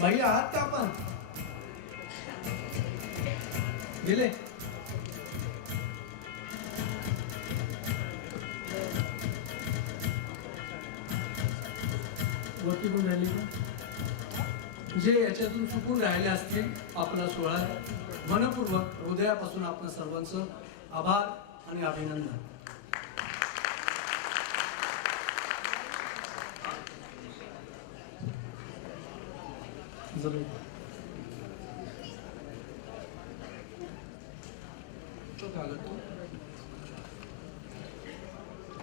बाई आहात का आपण गेले वरती पण राहिली का जे याच्यातून चुकून राहिले असतील आपला सोहळा मनपूर्वक हृदयापासून आपण सर्वांचं आभार आणि अभिनंदन. जरूर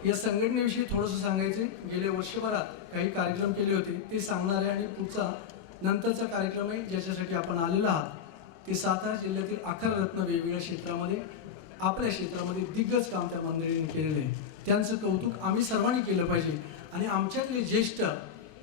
या संघटनेविषयी थोडंसं सांगायचे. गेल्या वर्षभरात काही कार्यक्रम केले होते ते सांगणारे आणि पुढचा नंतरचा कार्यक्रम आहे ज्याच्यासाठी आपण आलेलो आहात ते सातारा जिल्ह्यातील 11 रत्न वेगवेगळ्या क्षेत्रामध्ये आपल्या क्षेत्रामध्ये दिग्गज काम त्या मंडळींनी केलेलं आहे. त्यांचं कौतुक आम्ही सर्वांनी केलं पाहिजे आणि आमच्यातले ज्येष्ठ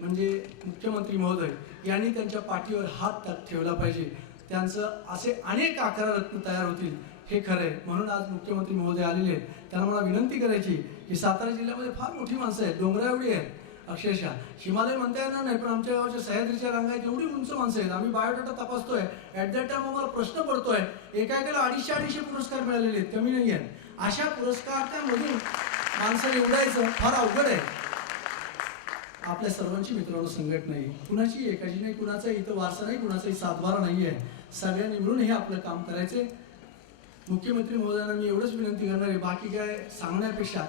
म्हणजे मुख्यमंत्री महोदय यांनी त्यांच्या पाठीवर हात ठेवला पाहिजे. त्यांचं असे अनेक 11 रत्न तयार होतील हे खरं आहे. म्हणून आज मुख्यमंत्री महोदय आलेले आहेत. त्यांना मला विनंती करायची की सातारा जिल्ह्यामध्ये फार मोठी माणसं आहेत, डोंगरा एवढी आहेत, अक्षरशः हिमालय म्हणता येणार नाही पण आमच्या गावच्या सह्याद्रीच्या रांगात एवढी उंच माणसं आहेत. आम्ही बायोडाटा तपासतोय. ॲट दॅट टाइम आम्हाला प्रश्न पडतोय एकाएकाला 250-250 पुरस्कार मिळालेले आहेत, कमी नाही आहेत. अशा पुरस्कारांमधून माणसं निवडायचं फार अवघड आहे. आपल्या सर्वांची मित्रांनो संघटना आहे, कुणाची एकाची नाही, कुणाचा इथं वारसा नाही, कुणाचाही सातबारा नाही आहे. सगळ्यांनी मिळून हे आपलं काम करायचे. मुख्यमंत्री महोदयांना मी एवढंच विनंती करणार आहे, बाकी काय सांगण्यापेक्षा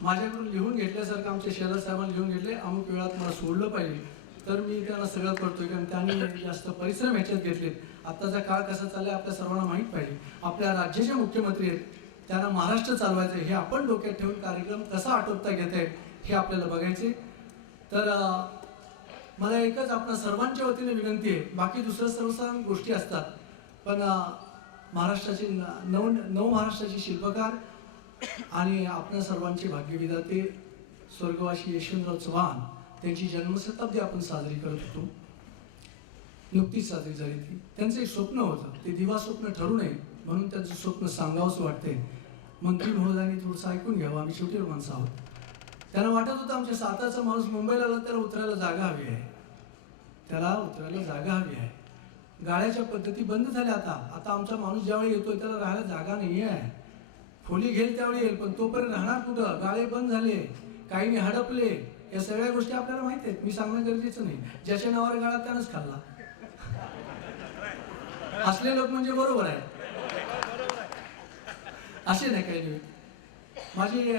माझ्याकडून लिहून घेतल्यासारखं आमच्या शहर साहेबांनी लिहून घेतले, अमुक वेळात मला सोडलं पाहिजे तर मी त्यांना सगळं करतोय कारण त्यांनी जास्त परिश्रम ह्याच्यात घेतलेत. आत्ताचा काळ कसा चाललाय आपल्या सर्वांना माहीत पाहिजे. आपल्या राज्याचे मुख्यमंत्री आहेत, त्यांना महाराष्ट्र चालवायचं हे आपण डोक्यात ठेवून कार्यक्रम कसा आटोपता घेत आहे हे आपल्याला बघायचे. तर मला एकच आपल्या सर्वांच्या वतीने विनंती आहे, बाकी दुसऱ्या सर्वसाधारण गोष्टी असतात पण महाराष्ट्राचे नव महाराष्ट्राचे शिल्पकार आणि आपल्या सर्वांचे भाग्यविधाते स्वर्गवासी यशवंतराव चव्हाण त्यांची जन्मशताब्दी आपण साजरी करत होतो. नुकतीच साजरी झाली ती. त्यांचं एक स्वप्न होतं, ते दिवा स्वप्न ठरू नये म्हणून त्यांचं स्वप्न सांगावंच वाटते. मंत्री महोदयांनी थोडंसं ऐकून घ्यावं, आम्ही छोटी माणसं आहोत. त्यांना वाटत होतं आमच्या सातारचा माणूस मुंबईला आला त्याला उतरायला जागा हवी आहे, त्याला उतरायला जागा हवी आहे. गाड्याच्या पद्धती बंद झाल्या. आता आमचा माणूस ज्यावेळी येतोय त्याला राहायला जागा नाही आहे. खोली घेईल त्यावेळी येईल पण तोपर्यंत राहणार कुठं? गाळे बंद झाले, काहींनी हडपले. या सगळ्या गोष्टी आपल्याला माहिती आहेत, मी सांगणं गरजेचं नाही. ज्याच्या नावावर गाळा त्यानंच खाल्ला. असले लोक म्हणजे बरोबर आहे असे नाही काही नाही. माझी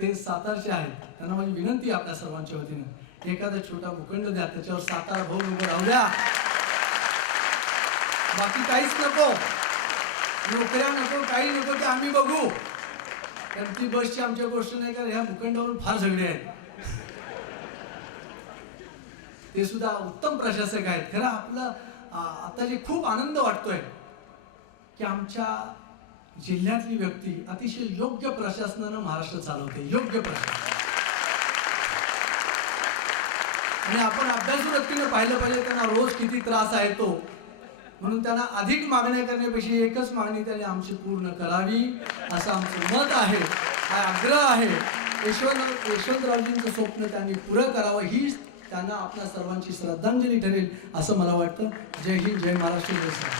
ते सातारचे आहेत त्यांना माझी विनंती आपल्या सर्वांच्या वतीने एखादा छोटा भूखंड द्या, त्याच्यावर सातारा भाऊ उभं राहू द्या. बाकी काहीच नको, नोकऱ्या नको, काही नको, ते आम्ही बघू. कारण ती बसची आमच्या गोष्ट नाही का, ह्या भूखंडावर फार झगडे आहेत. ते सुद्धा उत्तम प्रशासक आहेत. खरं आपलं आता जे खूप आनंद वाटतोय की आमच्या जिल्ह्यातली व्यक्ती अतिशय योग्य प्रशासनानं महाराष्ट्र चालवते, योग्य प्रशासन. आणि आपण अभ्यासू व्यक्तीने पाहिलं पाहिजे त्यांना रोज किती त्रास आहे तो. म्हणून त्यांना अधिक मागण्या करण्यापेक्षा एकच मागणी त्यांनी आमची पूर्ण करावी असं आमचं मत आहे, हा आग्रह आहे. यशवंतरावजींचं स्वप्न त्यांनी पुरं करावं ही त्यांना आपल्या सर्वांची श्रद्धांजली ठरेल असं मला वाटतं. जय हिंद, जय महाराष्ट्र, जय श्री.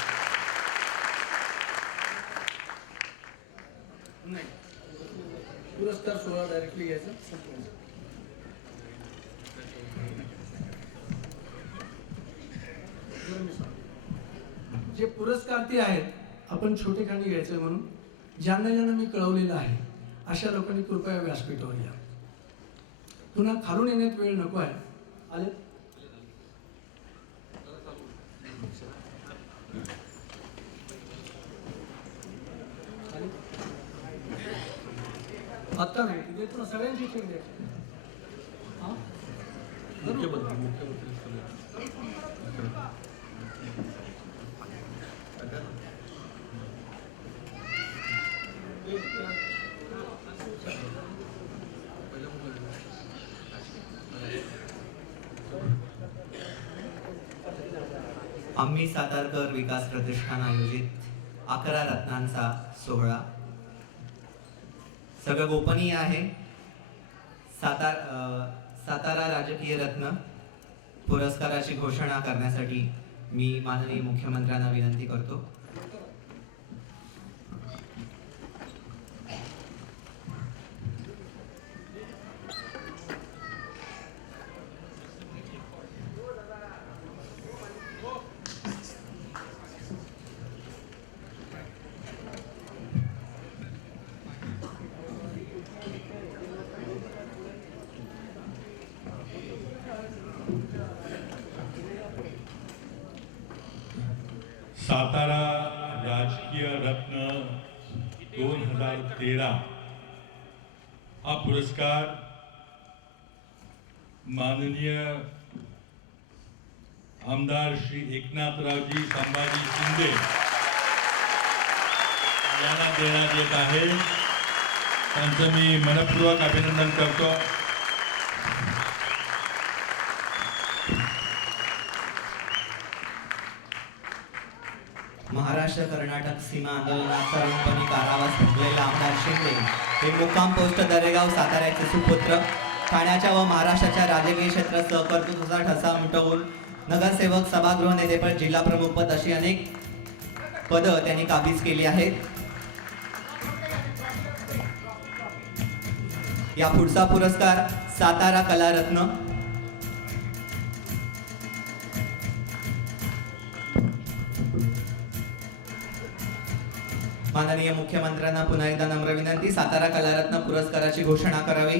नाही पुरस्कार सोहळा डायरेक्टली घ्यायचा. जे पुरस्कार्थी आहेत आपण छोटेखानी घ्यायचे म्हणून ज्यांना ज्यांना मी कळवलेलं आहे अशा लोकांनी कृपया व्यासपीठावर या. पुन्हा खालून येण्यात वेळ नको आहे. आले आत्ता नाही तिथे तुला सगळ्यांची चेक द्यायची. आम्ही सातारकर विकास प्रतिष्ठान आयोजित 11 रत्नांचा सोहळा सगळं गोपनीय आहे. सातारा राजकीय रत्न पुरस्काराची घोषणा करण्यासाठी मी माननीय मुख्यमंत्र्यांना विनंती करतो. सातारा राजकीय रत्न 2013 हा पुरस्कार माननीय आमदार श्री एकनाथरावजी संभाजी शिंदे यांना देण्यात येत आहे. त्यांचं मी मनपूर्वक अभिनंदन करतो. महाराष्ट्र कर्नाटक सीमा आंदोलनात तरुणपणी कारावास भोगलेला आमदार शिंदे हे मुक्काम पोस्ट दरेगाव साताऱ्याचे सुपुत्र. ठाण्याच्या व महाराष्ट्राच्या राजकीय क्षेत्रात सहकर्तृत्वाचा ठसा उमटवून नगरसेवक, सभागृह नेतेपद, जिल्हा प्रमुख पद अशी अनेक पदं त्यांनी काबीज केली आहेत. या पुढचा पुरस्कार सातारा कलारत्न माननीय मुख्यमंत्र्यांना पुन्हा एकदा नम्र विनंती, सातारा कलारत्न पुरस्काराची घोषणा करावी.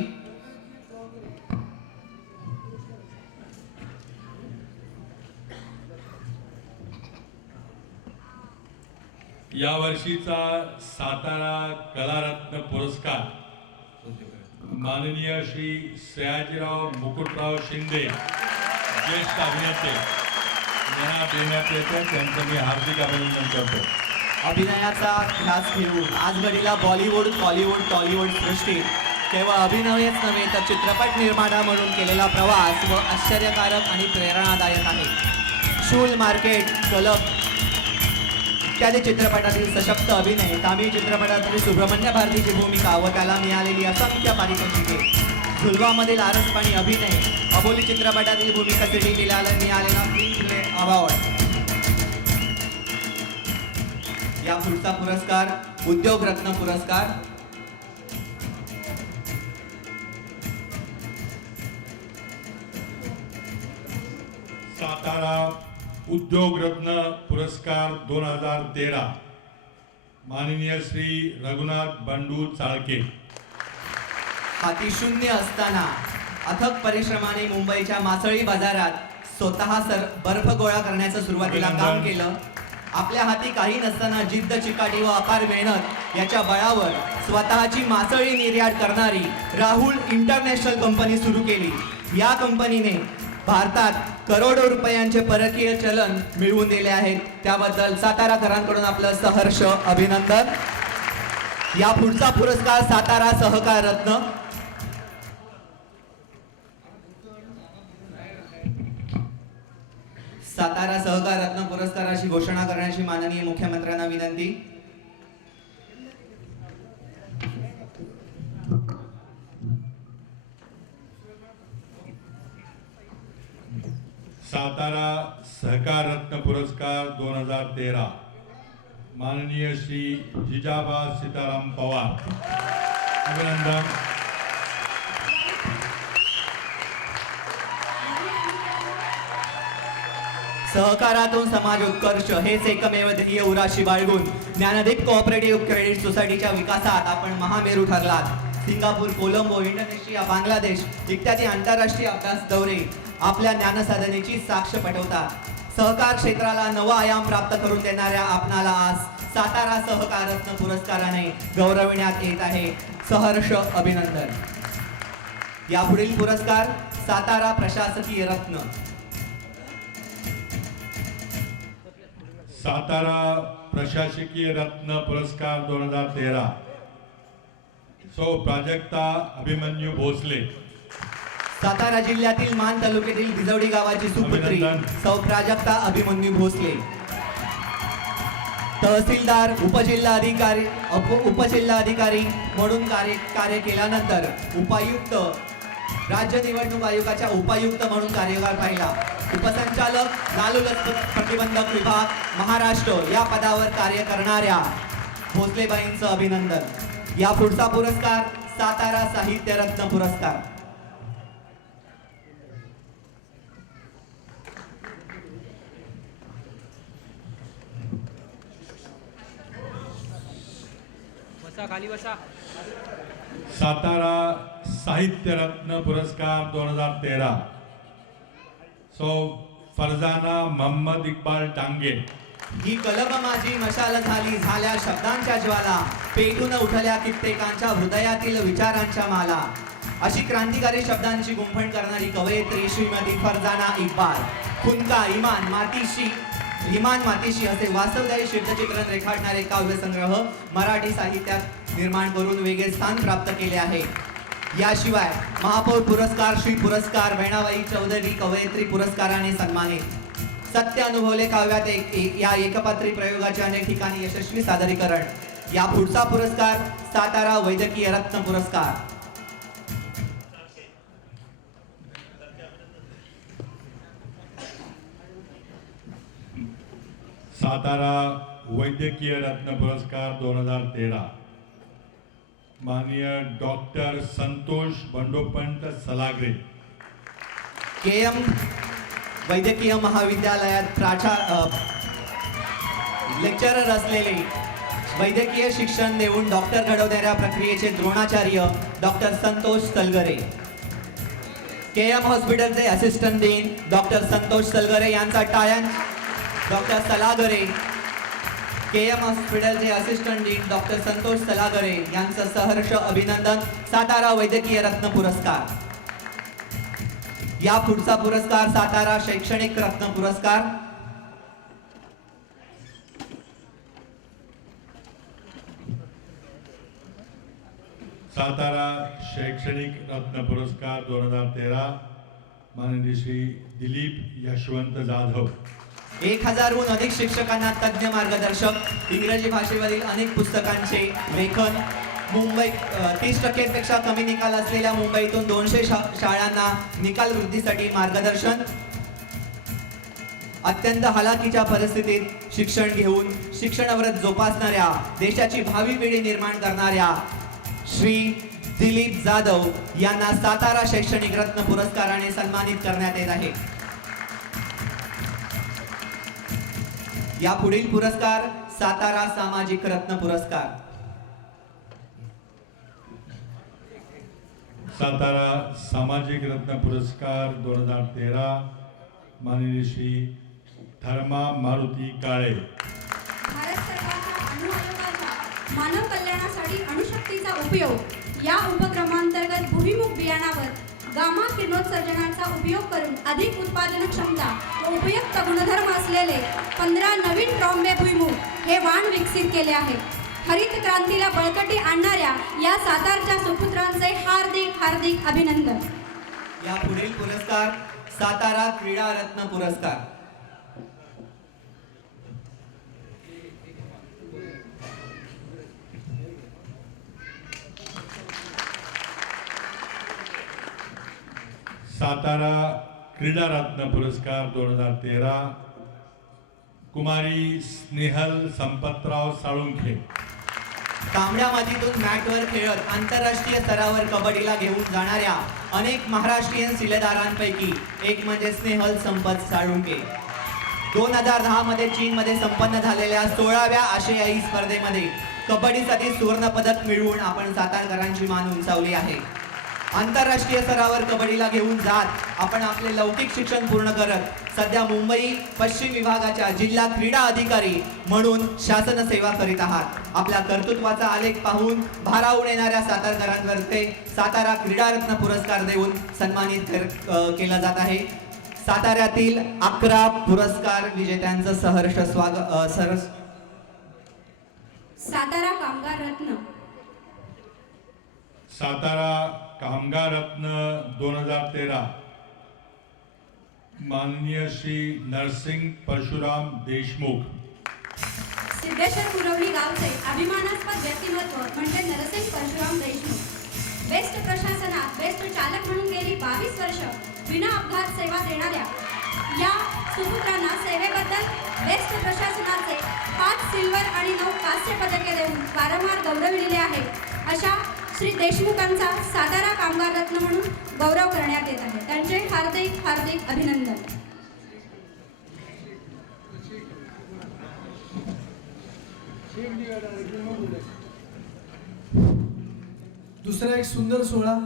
या वर्षीचा सातारा कलारत्न पुरस्कार माननीय श्री सयाजीराव मुकुटराव शिंदे ज्येष्ठ अभिनेते यांना देण्यात येते. त्यांचं मी हार्दिक अभिनंदन करतो. अभिनयाचा ध्यास घेऊन आजघडीला बॉलिवूड, हॉलिवूड, टॉलिवूड सृष्टीत केवळ अभिनयच नव्हे तर चित्रपट निर्माता म्हणून केलेला प्रवास व आश्चर्यकारक आणि प्रेरणादायक आहे. शूल, मार्केट, कलप इत्यादी चित्रपटातील सशक्त अभिनय, तामिळ चित्रपटातील सुब्रमण्य भारतीची भूमिका व त्याला मिळालेली असंख्य पारितोषिके, झुलवामधील आरसपाणी अभिनय, अबोली चित्रपटातील भूमिकेसाठी मिळालेला फिल्मफेअर अवॉर्ड. या पुढचा पुरस्कार उद्योग रत्न पुरस्कार सातारा उद्योग रत्न पुरस्कार 2013 माननीय श्री रघुनाथ बंडू चाळके. हाती शून्य असताना अथक परिश्रमाने मुंबईच्या मासळी बाजारात स्वतः बर्फ गोळा करण्याचं सुरुवातीला काम केलं. आपल्या हाती काही नसताना जिद्द, चिकाटी व अपार मेहनत याच्या बळावर स्वतःची मासळी निर्यात करणारी राहुल इंटरनॅशनल कंपनी सुरू केली. या कंपनीने भारतात करोडो रुपयांचे परकीय चलन मिळवून दिले आहेत. त्याबद्दल साताराकरांकडून आपलं सहर्ष अभिनंदन. या पुढचा पुरस्कार सातारा सहकार रत्न सातारा सहकार रत्न पुरस्काराची घोषणा करण्याची माननीय मुख्यमंत्र्यांना विनंती. सातारा सहकार रत्न पुरस्कार 2013 माननीय श्री जिजाबा सीताराम पवार. अभिनंदन. सहकारातून समाज उत्कर्ष हेच एकमेव ध्येय उराशी बाळगून ज्ञानदीप कोऑपरेटिव्ह क्रेडिट सोसायटीच्या विकासात आपण महामेरू ठरलात. सिंगापूर, कोलंबो, इंडोनेशिया, बांगलादेश इत्यादी आंतरराष्ट्रीय अभ्यास दौरे आपल्या ज्ञानसाधनेची साक्ष पटवतात. सहकार क्षेत्राला नवा आयाम प्राप्त करून देणाऱ्या आपणाला आज सातारा सहकार रत्न पुरस्काराने गौरविण्यात येत आहे. सहर्ष अभिनंदन. यापुढील पुरस्कार सातारा प्रशासकीय रत्न सातारा प्रशासकीय रत्न पुरस्कार 2013 सौ प्राजक्ता अभिमन्यू भोसले. सातारा जिल्ह्यातील मान तालुक्यातील भिजवडी गावाची सुपुत्री अभिनंदन. सौ प्राजक्ता अभिमन्यू भोसले. तहसीलदार, उपजिल्हाधिकारी म्हणून कार्य केल्यानंतर उपायुक्त, राज्य निवडणूक आयोगाच्या उपायुक्त म्हणून कार्यभार पाहिला. उपसंचालक नालुलचपत प्रतिबंधक विभाग महाराष्ट्र या पदावर कार्य करणाऱ्या भोसलेबाईंचं अभिनंदन. या पुढचा पुरस्कार सातारा साहित्य रत्न पुरस्कार. खाली बसा. सातारा साहित्य रत्न पुरस्कार 2013 सौ फरजाना मोहम्मद इक्बाल टांगे. ही कलम माझी मशाल झाली, झाल्या शब्दांच्या ज्वाला, पेटून उठल्या कित्येकांच्या हृदयातील विचारांच्या माला. अशी क्रांतिकारी शब्दांची गुंफण करणारी कवयित्री श्रीमती फरजाना इक्बाल. खुनका इमान मातीशी असे वास्तवदायी शीर्षचित्रण रेखाटणारे काव्यसंग्रह मराठी साहित्यात निर्माण करून वेगळे स्थान प्राप्त केले आहे. याशिवाय महापौर पुरस्कार, श्री पुरस्कार, बहिणाबाई चौधरी कवयित्री पुरस्काराने सन्मानित. सत्य अनुभवले काव्यात या एकपात्री प्रयोगाचे अनेक ठिकाणी यशस्वी सादरीकरण. या पुढचा पुरस्कार सातारा वैद्यकीय रत्न पुरस्कार. सातारा वैद्यकीय रत्न पुरस्कार 2013 माननीय डॉक्टर संतोष बंडोपंत सलागरे. केएम वैद्यकीय महाविद्यालयात लेक्चरर असलेले, वैद्यकीय शिक्षण देऊन डॉक्टर घडवणाऱ्या प्रक्रियेचे द्रोणाचार्य डॉक्टर संतोष सलगरे. केएम हॉस्पिटलचे assistant dean doctor Santosh Salgare यांचा टाळ्यां. डॉक्टर सलागरे, केएम हॉस्पिटलचे असिस्टंट डीन डॉक्टर संतोष सलागरे यांचं सहर्ष अभिनंदन. सातारा वैद्यकीय रत्न पुरस्कार. या पुढचा पुरस्कार सातारा शैक्षणिक रत्न पुरस्कार. सातारा शैक्षणिक रत्न पुरस्कार 2013 माननीय श्री दिलीप यशवंत जाधव. 1000हून अधिक शिक्षकांना तज्ञ मार्गदर्शक, इंग्रजी भाषेवरील अनेक पुस्तकांचे लेखन. मुंबई 30% कमी निकाल असलेल्या मुंबईतून 200 शाळांना निकाल वृद्धीसाठी मार्गदर्शन. अत्यंत हालाकीच्या परिस्थितीत शिक्षण घेऊन शिक्षणाव्रत जोपासणाऱ्या, देशाची भावी पिढी निर्माण करणाऱ्या श्री दिलीप जाधव यांना सातारा शैक्षणिक रत्न पुरस्काराने सन्मानित करण्यात येत आहे. या पुढील पुरस्कार सातारा सामाजिक रत्न पुरस्कार. सातारा सामाजिक रत्न पुरस्कार 2013 माननीय श्री धर्मा मारुती काळे. भारत सरकारच्या अणु आयोगाच्या मानव कल्याणासाठी अणुशक्तीचा उपयोग या उपक्रमांतर्गत भूमिमुख बियाणावर गामा किरणोत्सर्जनाचा उपयोग करून अधिक उत्पादन क्षमता व उपयुक्त गुणधर्म असलेले 15 नवीन ट्रॉम्बे भुईमुग हे वाण विकसित केले आहे. हरित क्रांतीला बळकटी आणणाऱ्या या सातारच्या सुपुत्रांचे हार्दिक हार्दिक अभिनंदन. या पुढील पुरस्कार सातारा क्रीडा रत्न पुरस्कार. सातारा क्रीडा रत्न पुरस्कार 2013 कुमारी स्नेहल संपतराव साळुंखे. तांबड्या मातीतून मॅटवर खेळत आंतरराष्ट्रीय स्तरावर कबड्डीला घेऊन जाणाऱ्या अनेक महाराष्ट्रीयन शिलेदारांपैकी एक म्हणजे स्नेहल संपत साळुंखे. 2010 मध्ये चीनमध्ये संपन्न झालेल्या 16व्या आशियाई स्पर्धेमध्ये कबड्डीसाठी सुवर्ण पदक मिळवून आपण सातारकरांची मान उंचावली आहे. आंतरराष्ट्रीय स्तरावर कबड्डीला घेऊन जात आपण आपले लौकिक शिक्षण पूर्ण करत सध्या मुंबई पश्चिम विभागाच्या जिल्हा क्रीडा अधिकारी म्हणून शासन सेवा करीत आहात. आपल्या कर्तृत्वाचा आलेख पाहून भारावून येणाऱ्या सातारकरांवरती सातारा क्रीडा रत्न पुरस्कार देऊन सन्मानित केला जात आहे. साताऱ्यातील 11 पुरस्कार विजेत्यांचं सहर्ष स्वागत. सातारा कामगार रत्न. सातारा कामगार रत्न 2013 माननीय श्री नरसिंग परशुराम देशमुख. सिद्धेश्वर कुरवली गावचे अभिमानास्पद व्यक्तिमत्व म्हणजे नरसिंग परशुराम देशमुख. बेस्ट प्रशासनात बेस्ट चालक म्हणून गेली 22 वर्ष विना अपघात सेवा देणाऱ्या या सुपुत्रांना सेवेबद्दल बेस्ट प्रशासनाचे 5 सिल्वर आणि 9 कांस्य पदके देऊन वारंवार गौरविलेले आहे. अशा श्री देशमुखांचा सातारा कामगार रत्न म्हणून गौरव करण्यात येत आहे. त्यांचे हार्दिक हार्दिक अभिनंदन. दुसरा एक सुंदर सोहळा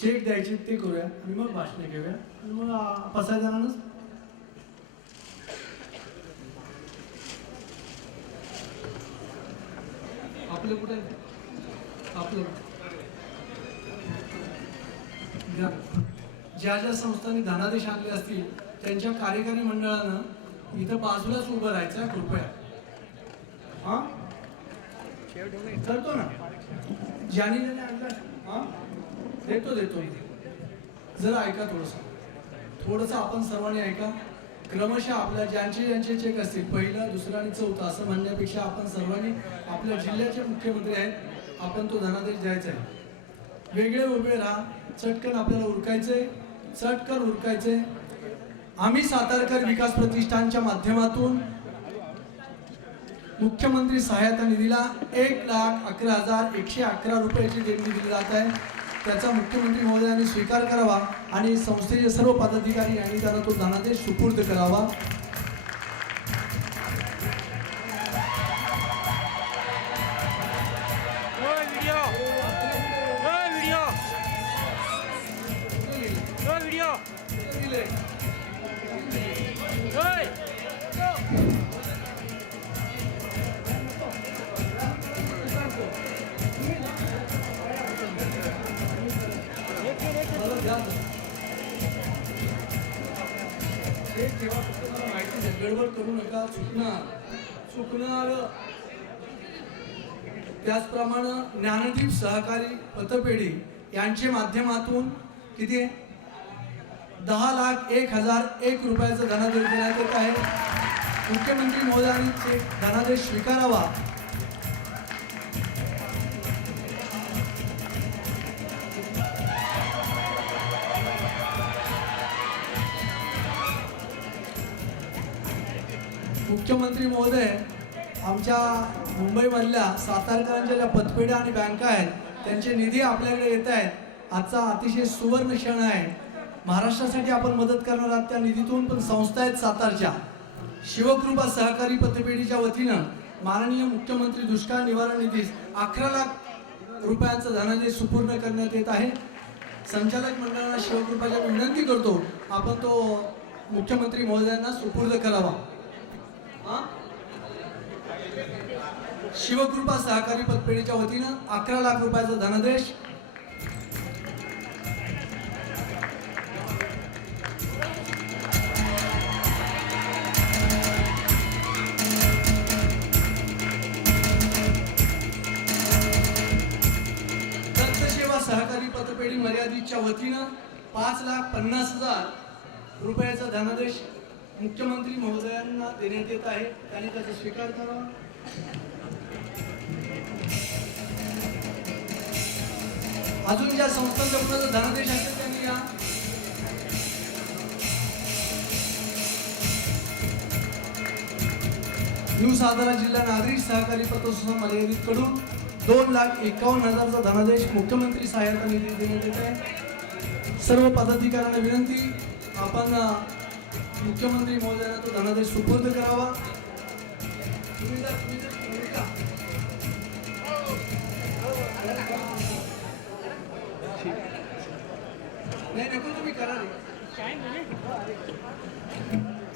चेक द्यायचे ते करूया आणि मग भाषण घेऊया आणि मग 5 जणांनाच आपलं कुठे आपलं ज्या ज्या संस्थांनी धनादेश आणले असतील त्यांच्या कार्यकारी मंडळानं इथं बाजूलाच उभं राहायचं आहे, कृपया. हा करतो ना ज्याने ज्याने आणलं हा देतो जरा ऐका थोडंसं आपण सर्वांनी ऐका. क्रमशः आपल्या ज्यांचे चेक असतील पहिला, दुसरा आणि चौथा असं म्हणण्यापेक्षा आपण सर्वांनी आपल्या जिल्ह्याचे मुख्यमंत्री आहेत, आपण तो धनादेश द्यायचा आहे. वेगळे उभे राहा, चटकन आपल्याला उरकायचे. आम्ही सातारकर विकास प्रतिष्ठानच्या माध्यमातून मुख्यमंत्री सहायता निधीला 1,11,111 रुपयाची देणगी दिली जात आहे. त्याचा मुख्यमंत्री महोदयांनी स्वीकार करावा आणि संस्थेचे सर्व पदाधिकारी यांनी त्यांना तो धनादेश सुपूर्द करावा. गडबड करू नका, चुकणार. त्याचप्रमाणे ज्ञानदीप सहकारी पतपेढी यांच्या माध्यमातून किती 10,01,001 रुपयाचा धनादेश देण्यात येत आहे. मुख्यमंत्री महोदयांनी धनादेश स्वीकारावा. मुख्यमंत्री महोदय आमच्या मुंबईमधल्या सातारकरांच्या ज्या पतपेढ्या आणि बँका आहेत त्यांचे निधी आपल्याकडे येत आहेत. आजचा अतिशय सुवर्ण क्षण आहे. महाराष्ट्रासाठी आपण मदत करणार आहात त्या निधीतून, पण संस्था आहेत सातारच्या शिवकृपा सहकारी पतपेढीच्या वतीनं माननीय मुख्यमंत्री दुष्काळ निवारण निधीस 11 लाख रुपयांचा धनादेश सुपूर्द करण्यात येत आहे. संचालक मंडळाला शिवकृपाच्या विनंती करतो आपण तो मुख्यमंत्री महोदयांना सुपूर्द करावा. शिवकृपा सहकारी पतपेढीच्या वतीनं 11 लाख रुपयाचा धनादेश. दत्तसेवा सहकारी पतपेढी मर्यादितच्या वतीनं 5,50,000 रुपयाचा धनादेश मुख्यमंत्री महोदयांना देण्यात येत आहे. त्यांनी त्याचा स्वीकार करावा. अजून ज्या संस्थांच्या पुढे धनादेश असेल त्यांनी या. न्यू सातारा जिल्हा नागरिक सहकारी पतसंस्था मर्यादित कडून 2,51,000चा धनादेश मुख्यमंत्री सहायता निधी देण्यात येत आहे. सर्व पदाधिकाऱ्यांना विनंती आपण मुख्यमंत्री महोदयांना तो धनादेश सुपूर्द करावा. नाही नको तुम्ही करा.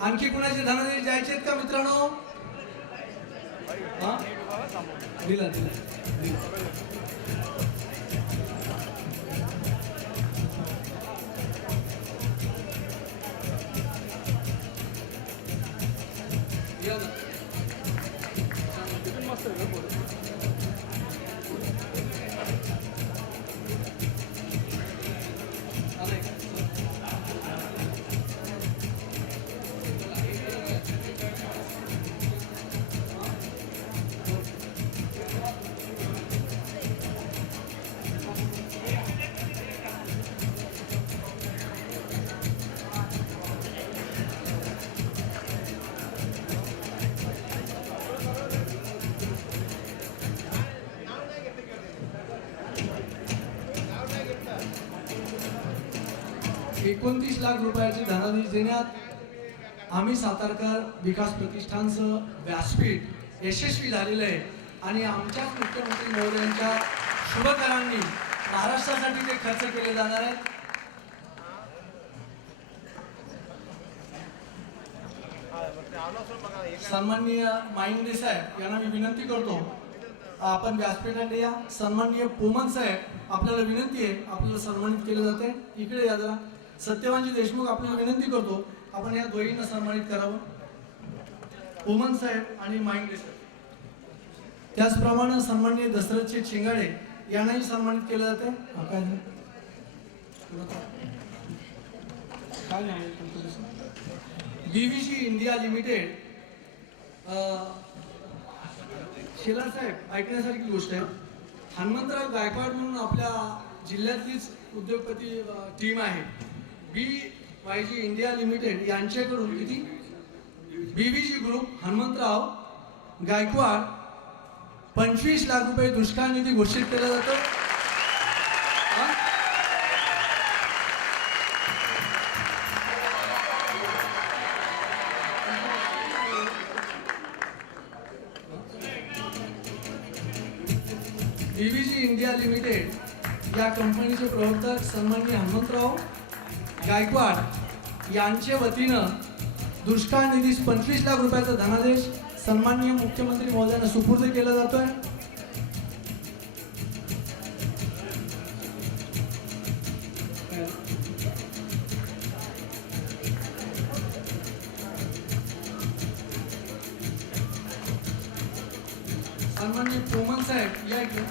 आणखी कुणाचे धनादेश द्यायचे आहेत का मित्रांनो? दिला. 29 लाख रुपयाची धनादेश देण्यात आम्ही सातारकर विकास प्रतिष्ठानचं व्यासपीठ यशस्वी झालेलं आहे आणि आमच्याच मुख्यमंत्री महोदयांच्या शुभकरांनी महाराष्ट्रासाठी ते खर्च केले जाणार आहेत. सन्माननीय माईंगडे साहेब यांना मी विनंती करतो आपण व्यासपीठाला या. सन्माननीय पोमन साहेब आपल्याला विनंती आहे आपल्याला सन्मानित केले जाते. इकडे या जरा. सत्यवानजी देशमुख आपल्याला विनंती करतो आपण या दोघींना सन्मानित करावं. पोमन साहेब आणि माईंगडे साहेब. त्याचप्रमाणे सन्माननीय दशरथजी चिंगाडे यांनाही सन्मानित केलं जाते. काय नाव? काय नाव आहे तुमचं? बीव्हीसी इंडिया लिमिटेड. शेलार साहेब ऐकण्यासारखी गोष्ट आहे. हनुमंतराव गायकवाड म्हणून आपल्या जिल्ह्यातलीच उद्योगपती टीम आहे. BYG इंडिया लिमिटेड यांच्याकडून किती बीव्हीसी ग्रुप हनुमंतराव गायकवाड 25 लाख रुपये दुष्काळ निधी घोषित केला जातो. BVG इंडिया लिमिटेड या कंपनीचे प्रवर्तक सन्माननीय हनुमंतराव गायकवाड यांच्या वतीनं दुष्काळ निधीस 25 लाख रुपयाचा धनादेश सन्माननीय मुख्यमंत्री महोदयांना सुपूर्द केला जातोय. सन्माननीय पोमन साहेब या इकडे.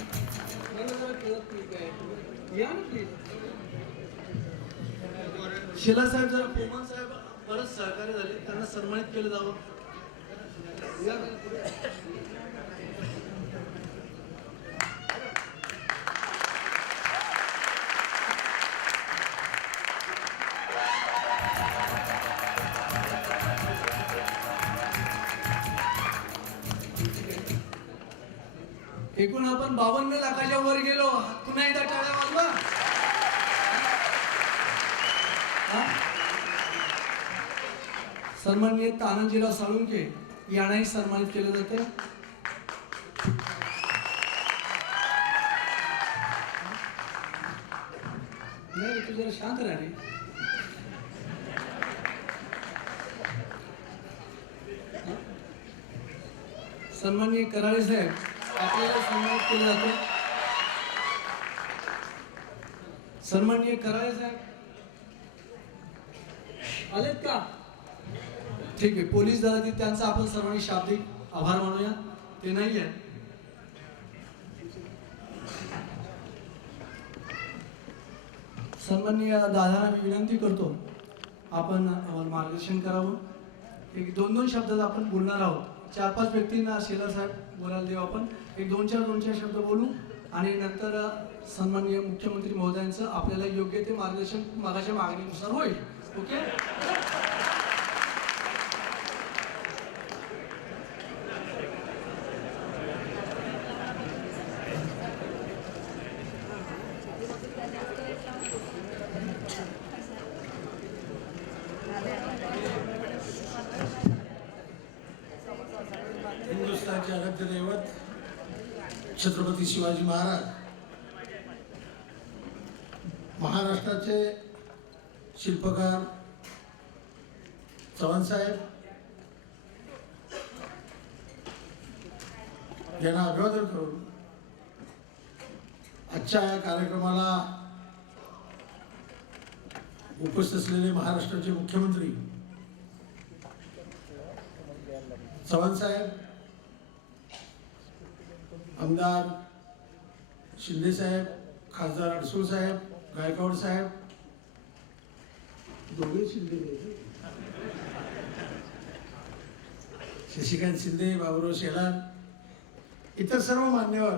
या ना प्लीज. शिला साहेब जरा पोमन साहेब बरंच सहकार्य झाले त्यांना सन्मानित केलं जावं. या ना पुढे. एकूण आपण 52 लाखाच्या वर गेलो. पुन्हा एकदा टाळ्या वाजवा. सन्माननीय तानाजीराव साळुंके यांनाही सन्मानित केलं जाते. नाही तू जरा शांत राहा. सन्माननीय कराळे साहेब आपल्याला सन्मानित केलं जातं. सन्माननीय कराळे साहेब आलेत का? ठीक आहे. पोलीस दलातील त्यांचा आपण सर्वांनी शाब्दिक आभार मानूया. ते नाही आहे. सन्माननीय दादांना मी विनंती करतो आपण मार्गदर्शन करावं. एक 2-2 शब्दात आपण बोलणार आहोत. 4-5 व्यक्तींना शेलार साहेब बोलायला देऊ. आपण एक 2-4 शब्द बोलू आणि नंतर सन्माननीय मुख्यमंत्री महोदयांचं आपल्याला योग्य ते मार्गदर्शन मागाच्या मागणीनुसार होईल. ओके. हिंदुस्थानचे आराध्य दैवत छत्रपती शिवाजी महाराज, महाराष्ट्राचे शिल्पकार चव्हाण साहेब यांना अभिवादन करून आजच्या या कार्यक्रमाला उपस्थित असलेले महाराष्ट्राचे मुख्यमंत्री चव्हाण साहेब, आमदार शिंदे साहेब, खासदार अडसूळ साहेब, गायकवाड साहेब, दोघे शिंदे, शशिकांत शिंदे, बाबुराव शेलार, इतर सर्व मान्यवर,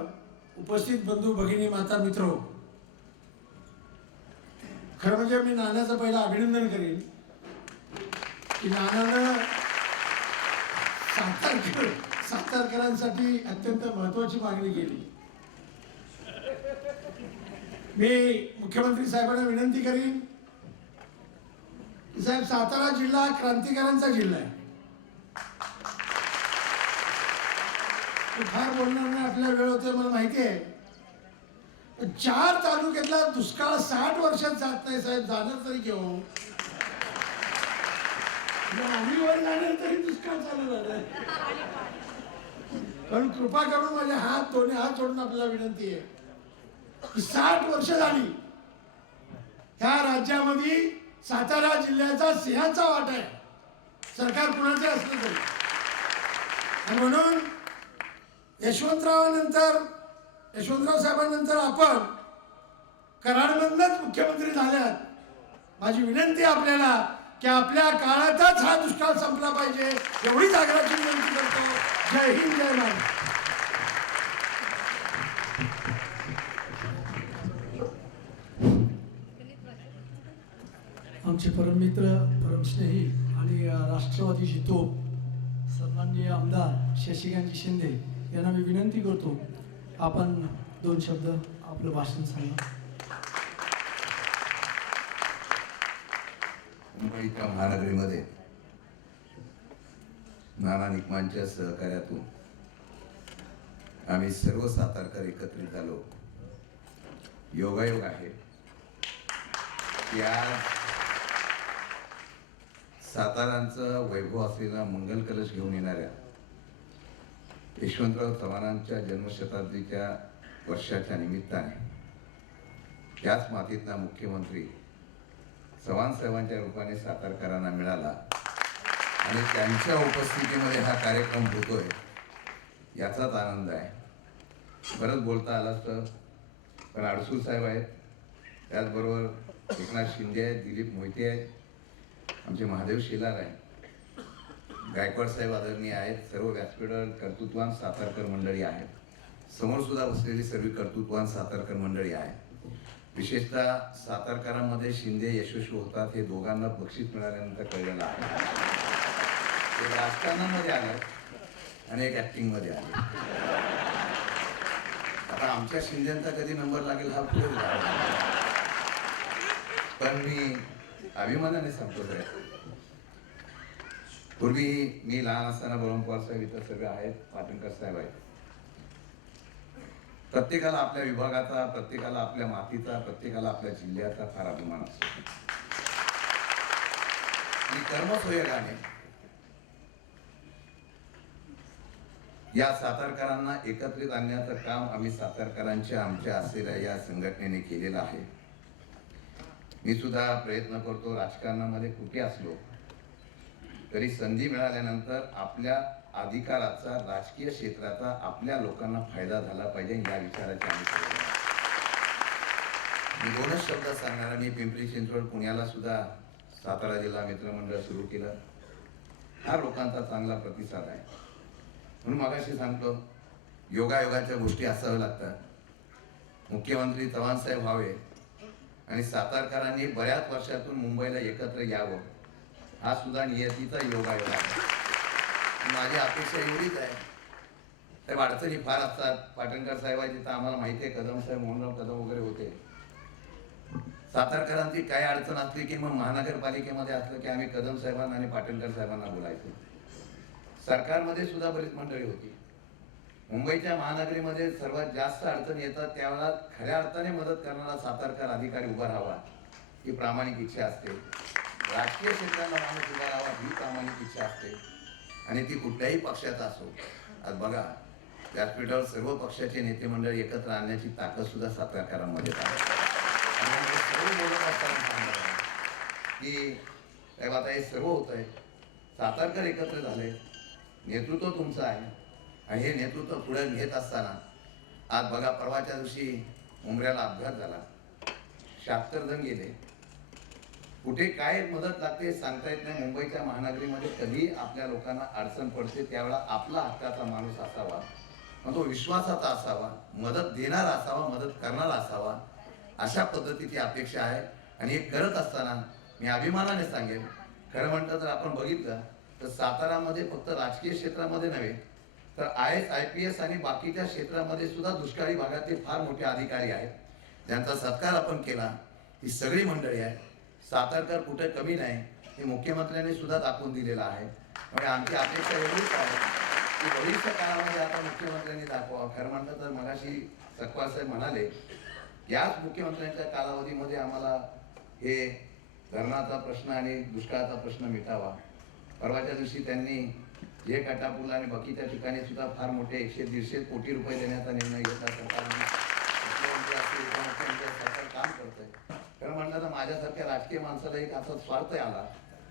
उपस्थित बंधू भगिनी, माता, मित्र, खरं म्हणजे मी नानाचं पहिलं अभिनंदन करेन की नानानं सातारकरांसाठी अत्यंत महत्वाची मागणी केली. मी मुख्यमंत्री साहेबांना विनंती करीन साहेब, सातारा जिल्हा क्रांतिकारांचा जिल्हा आहे. फार बोलणार नाही, आपल्या वेळ होते मला माहिती आहे. 4 तालुक्यातला दुष्काळ 60 वर्षात जात नाही साहेब, जाणार तरी घेऊ. आम्ही वर जाणार तरी दुष्काळ चालू झालाय. पण कृपा करून माझे दोन्ही हात जोडून आपल्याला विनंती आहे की 60 वर्ष झाली ह्या राज्यामध्ये सातारा जिल्ह्याचा सिंहाचा वाटा आहे, सरकार कुणाचे असलं तरी. आणि म्हणून यशवंतराव साहेबांनंतर आपण कराडमधूनच मुख्यमंत्री झाल्यात. माझी विनंती आपल्याला की आपल्या काळातच हा दुष्काळ संपला पाहिजे, एवढीच आग्रहाची विनंती करतो. जय हिंद, जय महाराष्ट्र. आमचे परममित्र, परमस्नेही आणि राष्ट्रवादीचे तोप सन्माननीय आमदार शशिकांतजी शिंदे यांना मी विनंती करतो, आपण 2 शब्द आपलं भाषण सांगा. मुंबईच्या महानगरीमध्ये नाना निकमांच्या सहकार्यातून आम्ही सर्व सातारकर एकत्रित झालो. योगायोग आहे की आज सातारांचं वैभव असलेला मंगल कलश घेऊन येणाऱ्या यशवंतराव चव्हाणांच्या जन्मशताब्दीच्या वर्षाच्या निमित्ताने त्याच मातीतला मुख्यमंत्री चव्हाण साहेबांच्या रूपाने सातारकरांना मिळाला आणि त्यांच्या उपस्थितीमध्ये हा कार्यक्रम होतोय याचाच आनंद आहे. बरंच बोलता आलं असतं, पण अडसूळ साहेब आहेत, त्याचबरोबर एकनाथ शिंदे आहेत, दिलीप मोहिते आहेत, आमचे महादेव शेलार आहेत, गायकवाड साहेब आदरणीय आहेत, सर्व व्यासपीठावर कर्तृत्वान सातारकर मंडळी आहेत, समोर सुद्धा बसलेली सर्व कर्तृत्वान सातारकर मंडळी आहेत. विशेषतः सातारकरांमध्ये शिंदे यशस्वी होतात हे दोघांना बक्षीस मिळाल्यानंतर कळलेलं आहे. एक राजकारणामध्ये आलं आणि एक ऍक्टिंगमध्ये आलं. आता आमच्या शिंदेचा कधी नंबर लागेल हा पुढे झाला, पण मी अभिमानाने सांगतो साहेब, पूर्वी मी लहान असताना बळवंत पवार साहेब इतर सगळे आहेत, पाटणकर साहेब आहेत, प्रत्येकाला आपल्या विभागाचा, प्रत्येकाला आपल्या मातीचा, प्रत्येकाला आपल्या जिल्ह्याचा फार अभिमान असतो. आणि कर्मसुयोगाने या सातारकरांना एकत्रित आणण्याचं काम आम्ही सातारकरांच्या आमच्या असलेल्या या संघटनेने केलेलं आहे. मी सुद्धा प्रयत्न करतो, राजकारणामध्ये कुठे असलो तरी संधी मिळाल्यानंतर आपल्या अधिकाराचा, राजकीय क्षेत्राचा आपल्या लोकांना फायदा झाला पाहिजे या विचाराचे आम्ही केले. मी 2च शब्द सांगणार. मी पिंपरी चिंचवड, पुण्याला सुद्धा सातारा जिल्हा मित्रमंडळ सुरू केलं. हा लोकांचा चांगला प्रतिसाद आहे. म्हणून मगाशी सांगतो, योगायोगाच्या गोष्टी असाव्या लागतात. मुख्यमंत्री चव्हाण साहेब व्हावे आणि सातारकरांनी बऱ्याच वर्षातून मुंबईला एकत्र यावं, हा सुद्धा नियतीचा योगायोग आहे. माझी अपेक्षा एवढीच आहे. साहेब, अडचणी फार असतात. पाटणकर साहेबांची तर आम्हाला माहिती आहे, कदम साहेब, मोहनराव कदम वगैरे होते. सातारकरांची काय अडचण असली की मग महानगरपालिकेमध्ये असलं की आम्ही कदम साहेबांना आणि पाटणकर साहेबांना बोलायचो. सरकारमध्ये सुद्धा बरीच मंडळी होती. मुंबईच्या महानगरीमध्ये सर्वात जास्त अडचण येतात त्यावेळेला खऱ्या अर्थाने मदत करणारा सातारकर अधिकारी उभा राहावा ही प्रामाणिक इच्छा असते. राजकीय क्षेत्राला माणूस उभा राहावा ही प्रामाणिक इच्छा असते आणि ती कुठल्याही पक्षाचा असो. आज बघा, व्यासपीठावर सर्व पक्षाचे नेते मंडळी एकत्र आणण्याची ताकद सुद्धा सातारकरांमध्ये आहे. आणि सर्व बोलत असताना सांगणार की साहेब, आता हे सर्व होत आहे, सातारकर एकत्र झाले, नेतृत्व तुमचं आहे आणि हे नेतृत्व पुढे घेत असताना आज बघा, परवाच्या दिवशी मुंबऱ्याला अपघात झाला, 76 जण गेले. कुठे काय मदत लागते सांगता येत नाही. मुंबईच्या महानगरीमध्ये कधी आपल्या लोकांना अडचण पडते त्यावेळेला आपला हक्काचा माणूस असावा, मग तो विश्वासाचा असावा, मदत देणारा असावा, मदत करणारा असावा, अशा पद्धतीची अपेक्षा आहे. आणि हे करत असताना मी अभिमानाने सांगेन, खरं म्हणतं तर आपण बघितलं तर सातारामध्ये फक्त राजकीय क्षेत्रामध्ये नव्हे तर IAS, IPS आणि बाकीच्या क्षेत्रामध्ये सुद्धा दुष्काळी भागातले फार मोठे अधिकारी आहेत, ज्यांचा सत्कार आपण केला. ही सगळी मंडळी आहे. सातारकर कुठे कमी नाही. हे मुख्यमंत्र्यांनी सुद्धा दाखवून दिलेलं आहे. त्यामुळे आमची अपेक्षा एवढीच आहे की भविष्य काळामध्ये आता मुख्यमंत्र्यांनी दाखवा. खरं म्हणलं तर मगाशी सकपाल साहेब म्हणाले, याच मुख्यमंत्र्यांच्या कालावधीमध्ये आम्हाला हे धरणाचा प्रश्न आणि दुष्काळाचा प्रश्न मिटावा. परवाच्या दिवशी त्यांनी जे काटापूल आणि बाकीच्या ठिकाणी सुद्धा फार मोठे 100-150 कोटी रुपये देण्याचा निर्णय घेतला. सरकारने मुख्यमंत्री असतील, उपमुख्यमंत्री असतील, सरकार काम करतंय. खरं म्हणलं तर माझ्यासारख्या राजकीय माणसाला एक असा स्वार्थ आला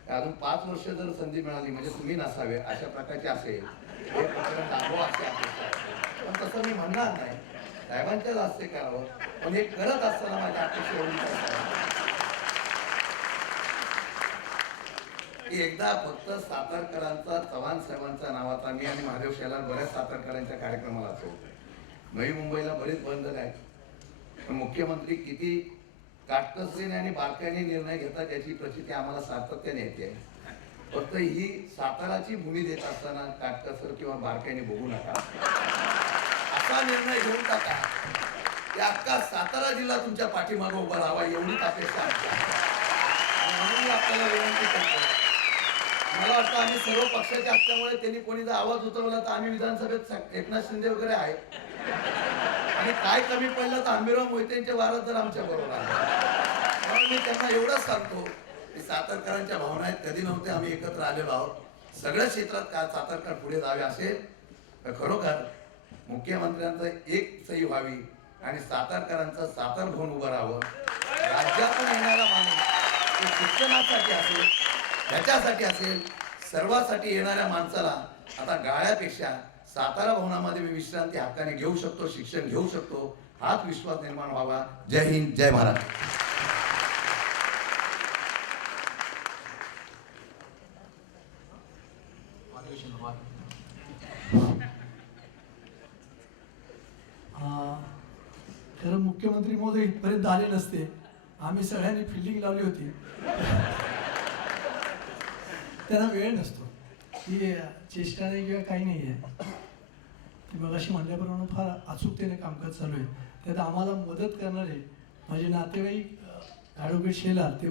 की अजून 5 वर्ष जर संधी मिळाली म्हणजे तुम्ही नसावे अशा प्रकारचे असेल हे प्रकरण दाखवा अशी अपेक्षा आहे. पण तसं मी म्हणणार नाही, साहेबांच्याच हस्ते करावं. पण हे करत असताना माझ्या अपेक्षा एवढीच आहे की एकदा फक्त सातारकरांचा, चव्हाण साहेबांचा नावाचा, मी आणि महादेव शेलार बऱ्याच सातारकरांच्या कार्यक्रमाला असतो. नवी मुंबईला बरेच बंधन आहेत, पण मुख्यमंत्री किती काटकसरीने आणि बारकाईने निर्णय घेतात याची प्रचिती आम्हाला सातत्याने येते. फक्त ही साताराची भूमी देत असताना काटकसर किंवा बारकाईने बघू नका. असा निर्णय घेऊन टाका की अख्खा सातारा जिल्हा तुमच्या पाठीमागे उभा राहावा एवढीच अपेक्षा आहे. म्हणून मी आपल्याला विनंती करतो, मला वाटतं आम्ही सर्व पक्षाच्या असल्यामुळे त्यांनी कोणी जर आवाज उठवला तर आम्ही विधानसभेत एकनाथ शिंदे वगैरे आहे आणि काय कमी पडलं तर आंबीराव मोहितेंचे वारस तर आमच्या बरोबर आहे. म्हणून मी त्यांना एवढंच सांगतो की सातारकरांच्या भावना आहेत, कधी नव्हते आम्ही एकत्र आलेलो आहोत. सगळ्या क्षेत्रात का सातारकर पुढे जावे असेल तर खरोखर मुख्यमंत्र्यांचं एक सही व्हावी आणि सातारकरांचं सातार भवन उभं राहावं. राज्यातून येणारा माणूस तो शिक्षणासाठी असेल, त्याच्यासाठी असेल, सर्वासाठी येणाऱ्या माणसाला आता गाळ्यापेक्षा सातारा भवनामध्ये मी विश्रांती हक्काने घेऊ शकतो, शिक्षण घेऊ शकतो, हाच विश्वास निर्माण व्हावा. जय हिंद, जय महाराष्ट्र. खरं मुख्यमंत्री महोदय इथपर्यंत आले नसते, आम्ही सगळ्यांनी फिल्डिंग लावली होती. त्यांना वेळ नसतो, ही चेष्टा नाही किंवा काही नाही आहे. ती मगाशी म्हटल्याप्रमाणे फार अचूकतेने कामकाज चालू आहे. त्यात आम्हाला मदत करणारे माझे नातेवाईक ॲडव्होकेट शेलार ते